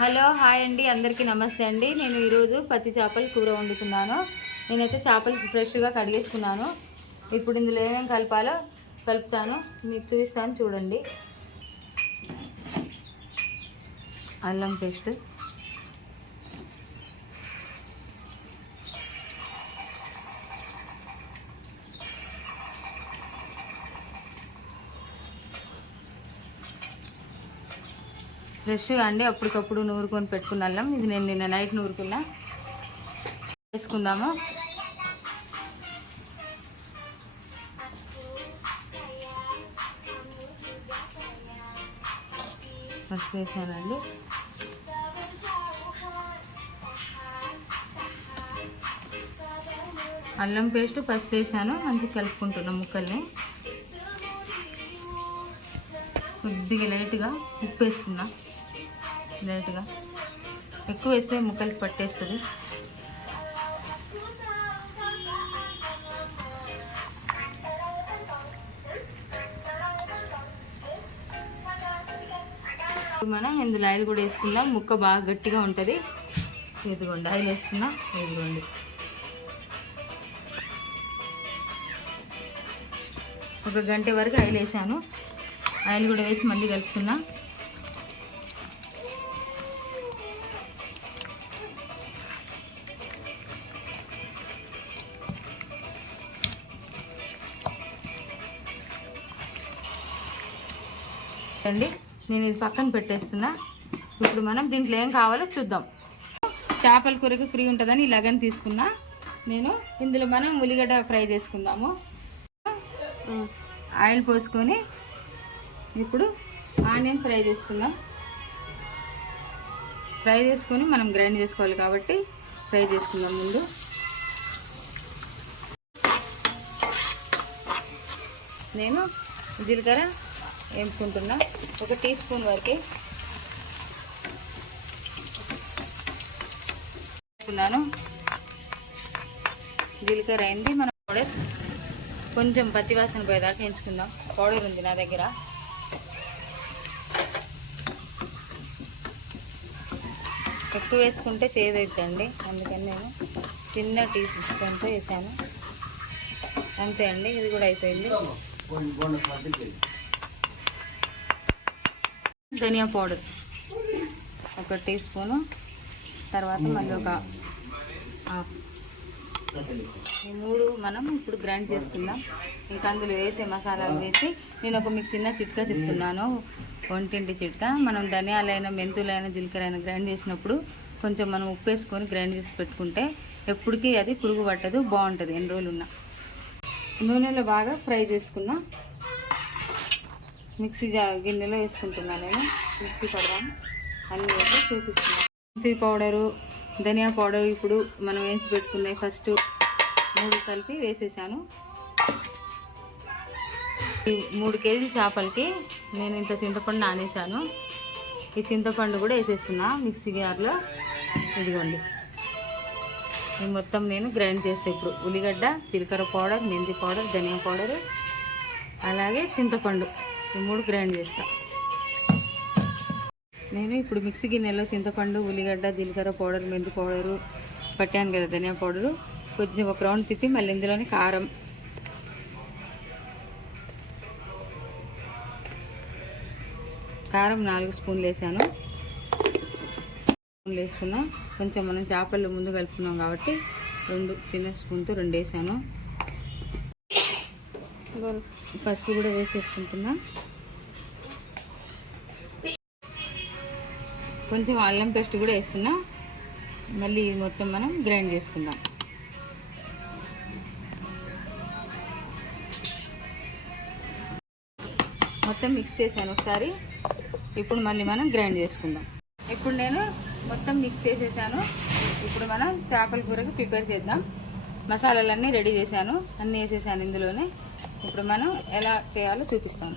Hello hi అండి, అందరికీ నమస్తే అండి. నేను ఈరోజు పచ్చి చేపల కూర వండుతున్నాను. నేనైతే చేపలు ఫ్రెష్గా కడిగేసుకున్నాను. ఇప్పుడు ఇందులో ఏమేమి కలపాలో కలుపుతాను, మీకు చూపిస్తాను చూడండి. అల్లం పేస్ట్, ఫ్రెష్గా అండి, అప్పటికప్పుడు నూరుకొని పెట్టుకున్న అల్లం. ఇది నేను నిన్న నైట్ నూరుకున్నా. వేసుకుందాము. ఫస్ట్ వేసానండి. అల్లం పేస్ట్ ఫస్ట్ వేసాను, మంచిగా కలుపుకుంటున్నాం ముక్కల్ని. కొద్దిగా లైట్గా ఉప్పు వేస్తున్నా. లైట్గా, ఎక్కువ వేస్తే ముక్కలకి పట్టేస్తుంది. మనం ఇందులో ఆయిల్ కూడా వేసుకుందాం. ముక్క బాగా గట్టిగా ఉంటుంది. ఇదిగోండి ఆయిల్ వేస్తున్నా. ఇదిగోండి ఒక గంట వరకు ఆయిల్ వేసాను. ఆయిల్ కూడా వేసి మళ్ళీ కలుపుతున్నా. అండి నేను ఇది పక్కన పెట్టేస్తున్నా. ఇప్పుడు మనం దీంట్లో ఏం కావాలో చూద్దాం. చేపల కూరకి ఫ్రీ ఉంటుందని ఇలాగని తీసుకున్నా నేను. ఇందులో మనం ఉల్లిగడ్డ ఫ్రై చేసుకుందాము. ఆయిల్ పోసుకొని ఇప్పుడు ఆనియన్ ఫ్రై చేసుకుందాం. ఫ్రై చేసుకొని మనం గ్రైండ్ చేసుకోవాలి కాబట్టి ఫ్రై చేసుకుందాం. ముందు నేను జీలకర్ర వేపుకుంటున్నా. 1 టీ స్పూన్ వరకే వేసుకున్నాను. జీలకర్ర అయింది. మనం పౌడర్ కొంచెం పత్తి వాసన పోయేదాకా వేయించుకుందాం. పౌడర్ ఉంది నా దగ్గర. ఎక్కువ వేసుకుంటే చేదవుతుందండి, అందుకని నేను చిన్న టీ స్పూన్తో వేసాను. అంతే అండి, ఇది కూడా అయిపోయింది. ధనియా పౌడర్ 1 టీ స్పూను, తర్వాత మళ్ళీ ఒక ఈ 3 మనం ఇప్పుడు గ్రైండ్ చేసుకుందాం. ఇంకా అందులో వేసే మసాలాలు వేసి నేను మీకు చిన్న చిట్కా చెప్తున్నాను, వంటింటి చిట్కా. మనం ధనియాలైనా మెంతులైనా జీలకర్ర గ్రైండ్ చేసినప్పుడు కొంచెం మనం ఉప్పు వేసుకొని గ్రైండ్ చేసి పెట్టుకుంటే ఎప్పటికీ అది పురుగు పట్టదు, బాగుంటుంది ఎన్ని రోజులు ఉన్నా. నూనెలో బాగా ఫ్రై చేసుకున్నా. మిక్సీ గిన్నెలో వేసుకుంటున్నాను నేను. మిక్సీ పడదాం, అన్నీ వేసి చూపిస్తున్నాను. మిక్సీ పౌడరు, ధనియా పౌడర్ ఇప్పుడు మనం వేసి పెట్టుకున్నాయి. ఫస్ట్ 3 కలిపి వేసేసాను. ఈ 3 కేజీ చేపలకి నేను ఇంత చింతపండు నానేసాను. ఈ చింతపండు కూడా వేసేస్తున్నా మిక్సీ జార్లో. ఇదిగోండి, ఇది మొత్తం నేను గ్రైండ్ చేస్తే ఇప్పుడు ఉల్లిగడ్డ, జీలకర్ర పౌడర్, మెంతి పౌడర్, ధనియా పౌడర్, అలాగే చింతపండు, ఈ 3 గ్రైండ్ చేస్తా. నేను ఇప్పుడు మిక్సీ గిన్నెలో చింతపండు, ఉల్లిగడ్డ, జీలకర్ర పౌడర్, మెంతి పౌడరు పట్టాను కదా, ధనియా పౌడరు. కొంచెం ఒక రౌండ్ తిప్పి మళ్ళీ ఇందులోని కారం, కారం 4 స్పూన్లు వేసాను. వేస్తున్నా. కొంచెం మనం చేపలు ముందు కలుపుకున్నాం కాబట్టి 2 చిన్న స్పూన్తో 2 వేసాను. పసుపు కూడా వేసేసుకుంటున్నా. కొంచెం అల్లం పేస్ట్ కూడా వేస్తున్నా. మళ్ళీ మొత్తం మనం గ్రైండ్ చేసుకుందాం. మొత్తం మిక్స్ చేశాను ఒకసారి. ఇప్పుడు మళ్ళీ మనం గ్రైండ్ చేసుకుందాం. ఇప్పుడు నేను మొత్తం మిక్స్ చేసేసాను. ఇప్పుడు మనం చేపల కూరకి ప్రిపేర్ చేద్దాం. మసాలాలన్నీ రెడీ చేశాను, అన్నీ వేసేసాను ఇందులోనే. ఇప్పుడు మనం ఎలా చేయాలో చూపిస్తాను.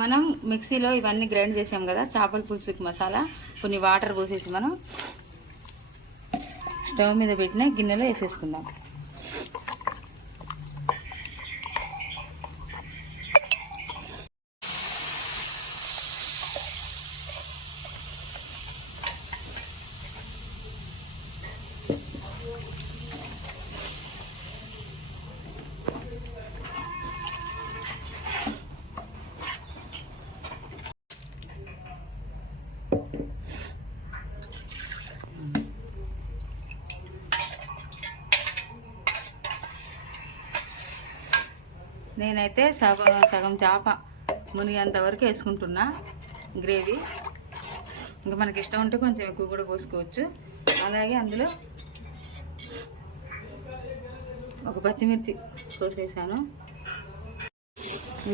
మనం మిక్సీలో ఇవన్నీ గ్రైండ్ చేసాం కదా, చేపల పులుసుకి మసాలా. కొన్ని వాటర్ పోసేసి మనం స్టవ్ మీద పెట్టిన గిన్నెలో వేసేసుకుందాం. నేనైతే సగం చేప మునిగేంత వరకు వేసుకుంటున్నా గ్రేవీ. ఇంకా మనకి ఇష్టం ఉంటే కొంచెం ఎక్కువ కూడా పోసుకోవచ్చు. అలాగే అందులో ఒక పచ్చిమిర్చి కోసేసాను.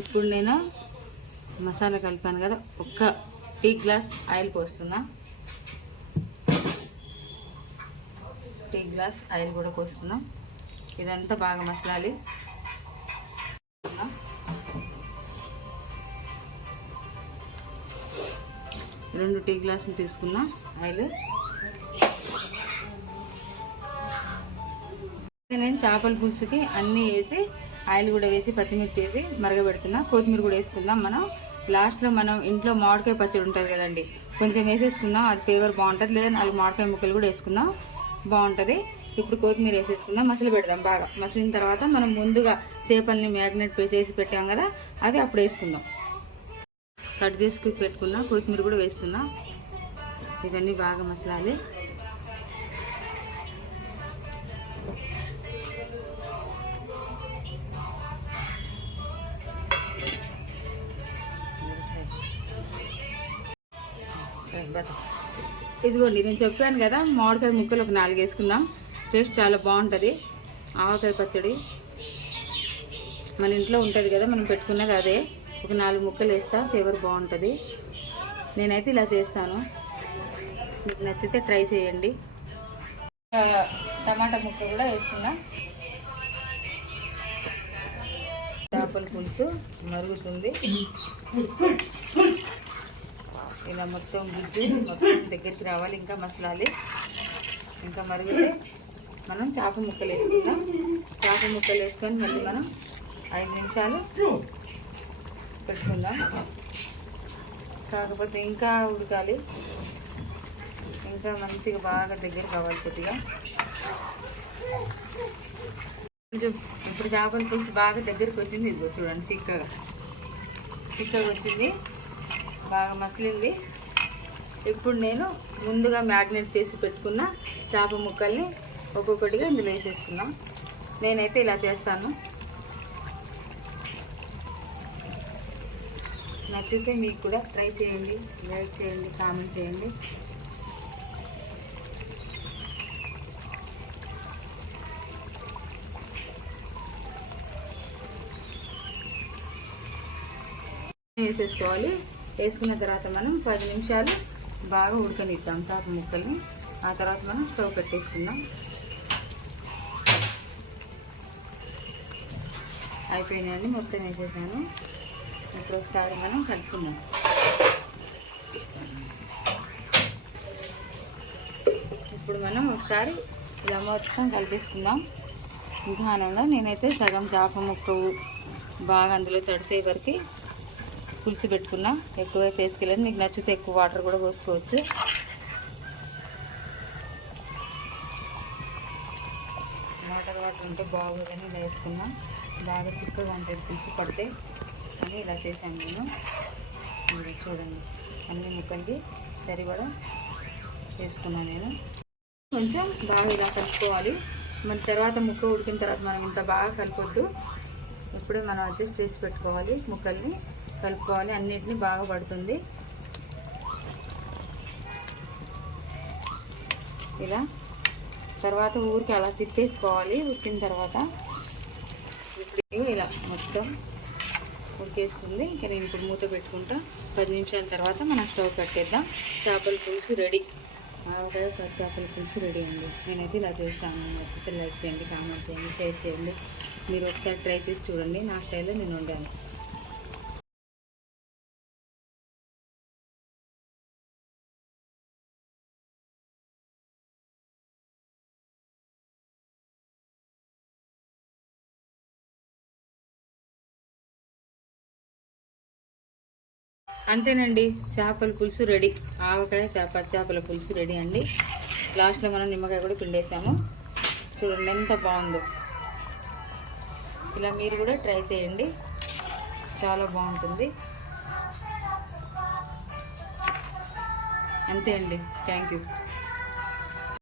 ఇప్పుడు నేను మసాలా కలిపాను కదా, ఒక్క టీ గ్లాస్ ఆయిల్ పోస్తున్నా. టీ గ్లాస్ ఆయిల్ కూడా పోస్తున్నా. ఇదంతా బాగా మసలాలి. 2 టీ గ్లాసులు తీసుకున్నా ఆయిల్. నేను చేపల పులుసుకి అన్నీ వేసి ఆయిల్ కూడా వేసి పచ్చిమిర్చి వేసి మరగబెడుతున్నా. కొత్తిమీర కూడా వేసుకుందాం. మనం లాస్ట్లో మనం ఇంట్లో మామిడికాయ పచ్చడి ఉంటుంది కదండి, కొంచెం వేసేసుకుందాం, అది ఫ్లేవర్ బాగుంటుంది. లేదా 4 మామిడికాయ ముక్కలు కూడా వేసుకుందాం, బాగుంటుంది. ఇప్పుడు కొత్తిమీర వేసేసుకుందాం, మసలు పెడదాం. బాగా మసిలిన తర్వాత మనం ముందుగా చేపల్ని మ్యాగ్నెట్ చేసి పెట్టాం కదా, అవి అప్పుడు వేసుకుందాం. కట్ చేసుకుని పెట్టుకున్నా కొత్తిమీర కూడా వేస్తున్నా. ఇవన్నీ బాగా మసలాలి. ఇదిగోండి, నేను చెప్పాను కదా, మామిడికాయ ముక్కలు ఒక 4 వేసుకుందాం. టేస్ట్ చాలా బాగుంటుంది. ఆవకాయ పచ్చడి మన ఇంట్లో ఉంటుంది కదా, మనం పెట్టుకున్నది అదే. ఒక 4 ముక్కలు వేస్తా, ఫ్లేవర్ బాగుంటుంది. నేనైతే ఇలా చేస్తాను, మీకు నచ్చితే ట్రై చేయండి. టమాటా ముక్క కూడా వేస్తున్నా. చేపల పులుసు మరుగుతుంది. ఇలా మొత్తం గుజ్జు మొత్తం దగ్గరికి రావాలి, ఇంకా మసలాలి. ఇంకా మరిగితే మనం చేప ముక్కలు వేసుకుందాం. చేప ముక్కలు వేసుకొని మళ్ళీ మనం 5 నిమిషాలు పెట్టుకుందాం. కాకపోతే ఇంకా ఉడకాలి, ఇంకా మంచిగా బాగా దగ్గర కావాలి కొద్దిగా. కొంచెం ఇప్పుడు చేపల పులుసు బాగా దగ్గరికి వచ్చింది. ఇదిగో చూడండి, చిక్కగా వచ్చింది, బాగా మసిలింది. ఇప్పుడు నేను ముందుగా మ్యాగ్నెట్ చేసి పెట్టుకున్న చేప ముక్కల్ని ఒక్కొక్కటిగా ఇందులో వేసేస్తున్నా. నేనైతే ఇలా చేస్తాను. నచ్చితే మీకు కూడా ట్రై చేయండి, లైక్ చేయండి, కామెంట్ చేయండి. వేసేసుకోవాలి. వేసుకున్న తర్వాత మనం 10 నిమిషాలు బాగా ఉడకనిద్దాం చేప ముక్కల్ని. ఆ తర్వాత మనం స్టవ్ పెట్టేసుకుందాం. అయిపోయినాయండి, మొత్తం వేసేసాను. ఇప్పుడు ఒకసారి మనం కలుపుకుందాం. ఇప్పుడు మనం ఒకసారి ఇలా మొత్తం కలిపేసుకుందాం నిదానంగా. నేనైతే సగం చేప ముక్క బాగా అందులో తడిసే వరకు పులుసు పెట్టుకున్నా, ఎక్కువ తీసుకెళ్ళదు. మీకు నచ్చితే ఎక్కువ వాటర్ కూడా పోసుకోవచ్చు. వాటర్ ఉంటే బాగోదని ఇలా వేసుకున్నా. బాగా చిక్కగా ఉంటుంది పులుసు పడితే అని ఇలా చేశాను నేను. మీరు చూడండి, అన్ని ముక్కలకి సరిపడా వేసుకున్నాను నేను. కొంచెం బాగా ఇలా కలుపుకోవాలి. మన తర్వాత ముక్క ఉడికిన తర్వాత మనం ఇంత బాగా కలపొద్దు. ఇప్పుడే మనం అడ్జస్ట్ చేసి పెట్టుకోవాలి, ముక్కల్ని కలుపుకోవాలి, అన్నిటిని బాగా పడుతుంది. ఇలా తర్వాత ఊరికి అలా తిప్పేసుకోవాలి. ఉడికిన తర్వాత ఇప్పుడు ఇలా మొత్తం ఉడికేస్తుంది. ఇంకా నేను ఇప్పుడు మూత పెట్టుకుంటా. 10 నిమిషాల తర్వాత మనం స్టవ్ కట్టేద్దాం. చేపల పులుసు రెడీ. ఆవకాయ చేపల పులుసు రెడీ అండి. నేనైతే ఇలా చేస్తాను. నచ్చితే లైక్ చేయండి, కామెంట్ చేయండి, షేర్ చేయండి. మీరు ఒకసారి ట్రై చేసి చూడండి. నా స్టైల్లో నేను వండాను. అంతేనండి, చేపల పులుసు రెడీ. ఆవకాయ చేపల పులుసు రెడీ అండి. లాస్ట్లో మనం నిమ్మకాయ కూడా పిండేసాము. చూడండి ఎంత బాగుందో. ఇలా మీరు కూడా ట్రై చేయండి, చాలా బాగుంటుంది. అంతే అండి, థ్యాంక్ యూ.